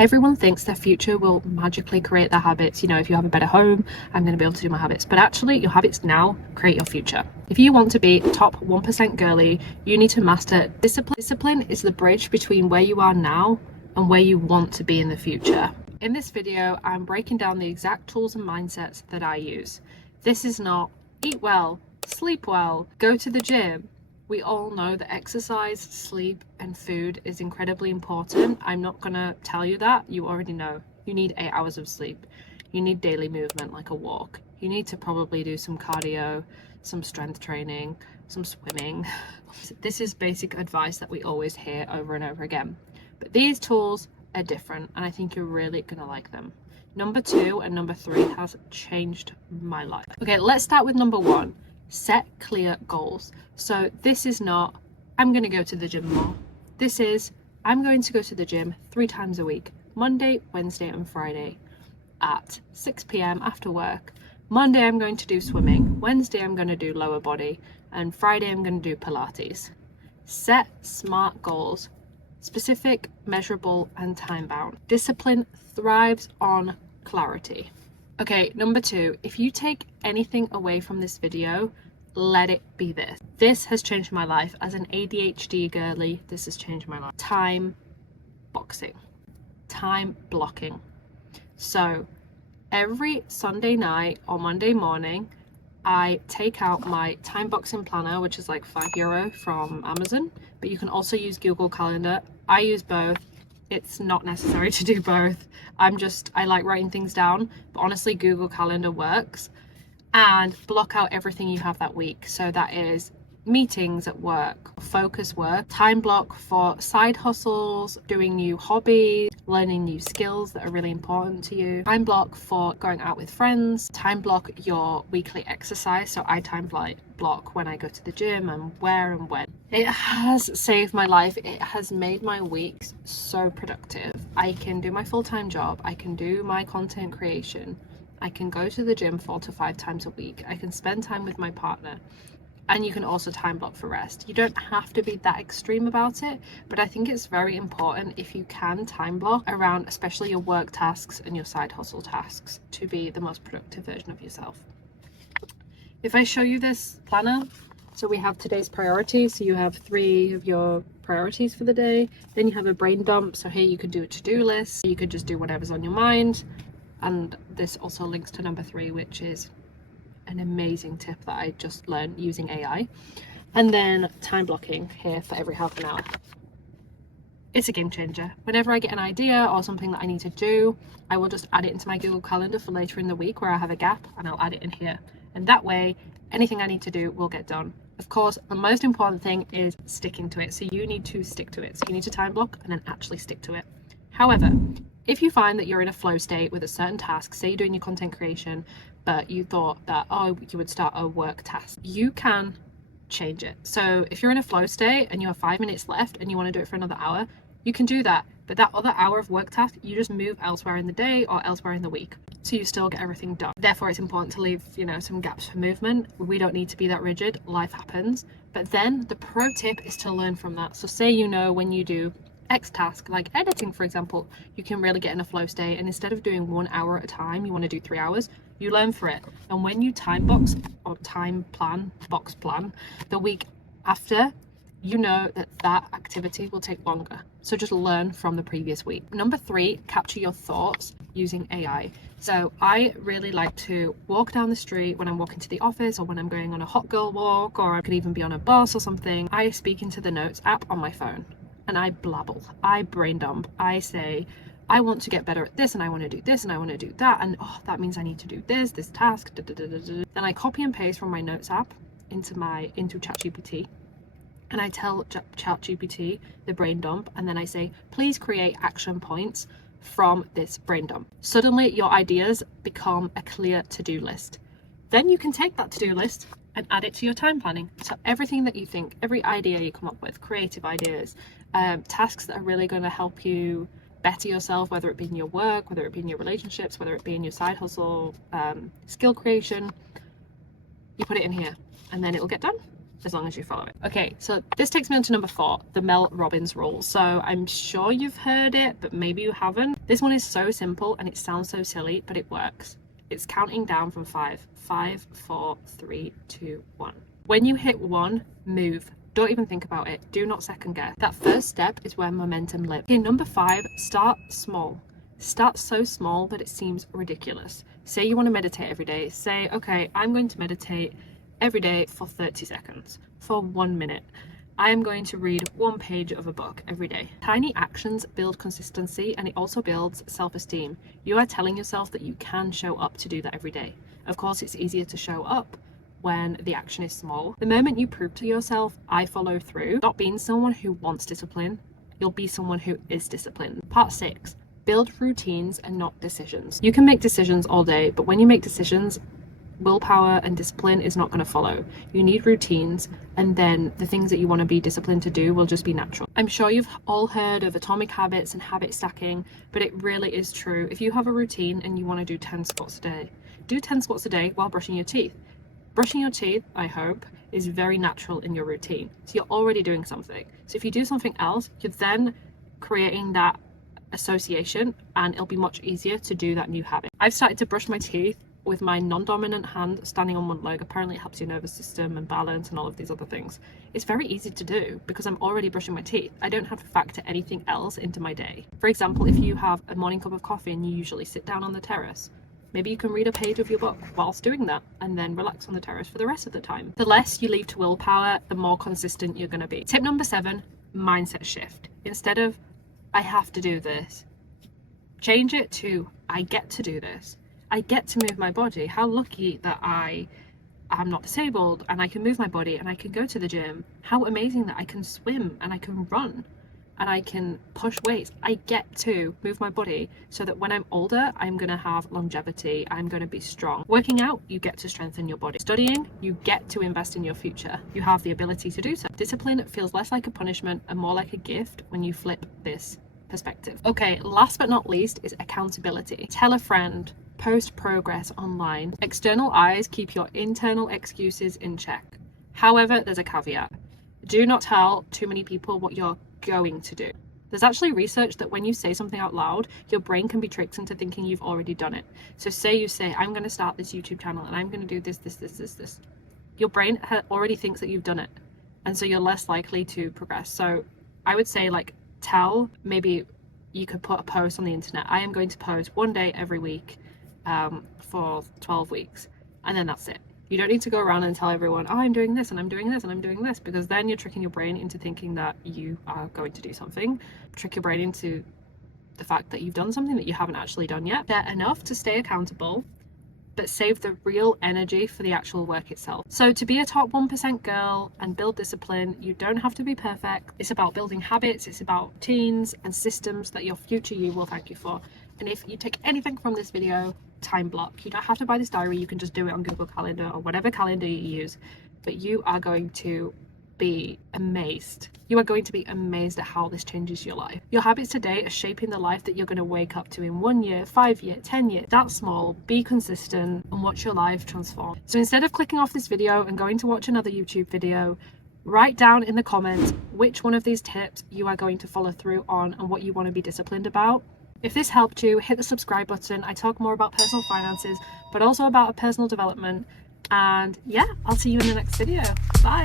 Everyone thinks their future will magically create their habits. You know, if you have a better home, I'm going to be able to do my habits. But actually, your habits now create your future. If you want to be top 1% girly, you need to master discipline. Discipline is the bridge between where you are now and where you want to be in the future. In this video, I'm breaking down the exact tools and mindsets that I use. This is not eat well, sleep well, go to the gym. We all know that exercise, sleep, and food is incredibly important. I'm not gonna tell you that, you already know. You need 8 hours of sleep. You need daily movement like a walk. You need to probably do some cardio, some strength training, some swimming. This is basic advice that we always hear over and over again. But these tools are different, and I think you're really gonna like them. Number 2 and number 3 has changed my life. Okay, let's start with number 1. Set clear goals. So this is not, I'm going to go to the gym more. This is, I'm going to go to the gym 3 times a week, Monday, Wednesday, and Friday at 6 p.m. after work. Monday, I'm going to do swimming. Wednesday, I'm going to do lower body. And Friday, I'm going to do Pilates. Set smart goals, specific, measurable, and time bound. Discipline thrives on clarity. Okay, number 2, if you take anything away from this video, let it be this. This has changed my life. As an ADHD girly, this has changed my life. Time boxing, time blocking. So every Sunday night or Monday morning, I take out my time boxing planner, which is like €5 from Amazon, but you can also use Google Calendar. I use both. It's not necessary to do both. I like writing things down, but honestly, Google Calendar works. And block out everything you have that week. So that is meetings at work, focus work, time block for side hustles, doing new hobbies, learning new skills that are really important to you, time block for going out with friends, time block your weekly exercise. So I time block when I go to the gym and where and when. It has saved my life. It has made my weeks so productive. I can do my full-time job. I can do my content creation. I can go to the gym 4 to 5 times a week. I can spend time with my partner. And you can also time block for rest. You don't have to be that extreme about it, but I think it's very important if you can time block around especially your work tasks and your side hustle tasks to be the most productive version of yourself. If I show you this planner, so we have today's priorities. So you have 3 of your priorities for the day. Then you have a brain dump. So here you could do a to-do list. You could just do whatever's on your mind. And this also links to number 3, which is an amazing tip that I just learned using AI. And then time blocking here for every half an hour. It's a game changer. Whenever I get an idea or something that I need to do, I will just add it into my Google Calendar for later in the week where I have a gap, and I'll add it in here. And that way, anything I need to do will get done. Of course, the most important thing is sticking to it. So you need to stick to it. So you need to time block and then actually stick to it. However, if you find that you're in a flow state with a certain task, say you're doing your content creation, but you thought that, you would start a work task, you can change it. So if you're in a flow state and you have 5 minutes left and you want to do it for another hour, you can do that. But that other hour of work task, you just move elsewhere in the day or elsewhere in the week. So you still get everything done. Therefore, it's important to leave, some gaps for movement. We don't need to be that rigid. Life happens. But then the pro tip is to learn from that. So say, when you do X task, like editing, for example, you can really get in a flow state. And instead of doing 1 hour at a time, you want to do 3 hours, you learn for it. And when you time box or box plan the week after, you know that activity will take longer. So just learn from the previous week. Number 3, capture your thoughts using AI. So I really like to walk down the street when I'm walking to the office or when I'm going on a hot girl walk, or I could even be on a bus or something. I speak into the notes app on my phone and I blabble, I brain dump, I say, I want to get better at this and I want to do this and I want to do that. And that means I need to do this task. Then I copy and paste from my notes app into ChatGPT. And I tell ChatGPT the brain dump, and then I say, please create action points from this brain dump. Suddenly your ideas become a clear to-do list. Then you can take that to-do list and add it to your time planning. So everything that you think, every idea you come up with, creative ideas, tasks that are really going to help you better yourself, whether it be in your work, whether it be in your relationships, whether it be in your side hustle, skill creation, you put it in here and then it will get done. as long as you follow it. Okay, so this takes me on to number 4, the Mel Robbins rule. So I'm sure you've heard it, but maybe you haven't. This one is so simple and it sounds so silly, but it works. It's counting down from 5. 5, 4, 3, 2, 1. When you hit 1, move. Don't even think about it. Do not second guess. That first step is where momentum lives. Okay, number 5, start small. Start so small that it seems ridiculous. Say you want to meditate every day. Say, okay, I'm going to meditate every day for 30 seconds, for 1 minute. I am going to read 1 page of a book every day. Tiny actions build consistency, and it also builds self-esteem. You are telling yourself that you can show up to do that every day. Of course, it's easier to show up when the action is small. The moment you prove to yourself, I follow through, stop being someone who wants discipline. You'll be someone who is disciplined. Part 6, build routines and not decisions. You can make decisions all day, but when you make decisions, willpower and discipline is not going to follow. You need routines, and then the things that you want to be disciplined to do will just be natural. I'm sure you've all heard of atomic habits and habit stacking, but it really is true. If you have a routine and you want to do 10 squats a day, do 10 squats a day while brushing your teeth. Brushing your teeth, I hope, is very natural in your routine. So you're already doing something. So if you do something else, you're then creating that association, and it'll be much easier to do that new habit. I've started to brush my teeth with my non-dominant hand standing on one leg. Apparently it helps your nervous system and balance and all of these other things. It's very easy to do because I'm already brushing my teeth. I don't have to factor anything else into my day. For example, if you have a morning cup of coffee and you usually sit down on the terrace, maybe you can read a page of your book whilst doing that and then relax on the terrace for the rest of the time. The less you leave to willpower, the more consistent you're going to be. Tip number 7, mindset shift. Instead of I have to do this, change it to I get to do this. I get to move my body. How lucky that I am not disabled and I can move my body and I can go to the gym. How amazing that I can swim and I can run and I can push weights. I get to move my body so that when I'm older, I'm going to have longevity. I'm going to be strong. Working out, you get to strengthen your body. Studying, you get to invest in your future. You have the ability to do so. Discipline feels less like a punishment and more like a gift when you flip this perspective. Okay, last but not least is accountability. Tell a friend. Post progress online. External eyes keep your internal excuses in check. However, there's a caveat. Do not tell too many people what you're going to do. There's actually research that when you say something out loud, your brain can be tricked into thinking you've already done it. So say you say, I'm going to start this YouTube channel and I'm going to do this. Your brain already thinks that you've done it. And so you're less likely to progress. So I would say maybe you could put a post on the internet. I am going to post 1 day every week for 12 weeks, and then that's it. You don't need to go around and tell everyone, oh, I'm doing this and I'm doing this and I'm doing this, because then you're tricking your brain into thinking that you are going to do something. Trick your brain into the fact that you've done something that you haven't actually done yet. They're enough to stay accountable, but save the real energy for the actual work itself. So to be a top 1% girl and build discipline, you don't have to be perfect. It's about building habits, it's about routines and systems that your future you will thank you for. And if you take anything from this video, time block. You don't have to buy this diary, you can just do it on Google Calendar or whatever calendar you use, but you are going to be amazed. You are going to be amazed at how this changes your life. Your habits today are shaping the life that you're going to wake up to in 1 year, 5 years, 10 years. That's small. Be consistent and watch your life transform. So instead of clicking off this video and going to watch another YouTube video, write down in the comments which one of these tips you are going to follow through on and what you want to be disciplined about. If this helped you, hit the subscribe button. I talk more about personal finances, but also about personal development. And yeah, I'll see you in the next video. Bye.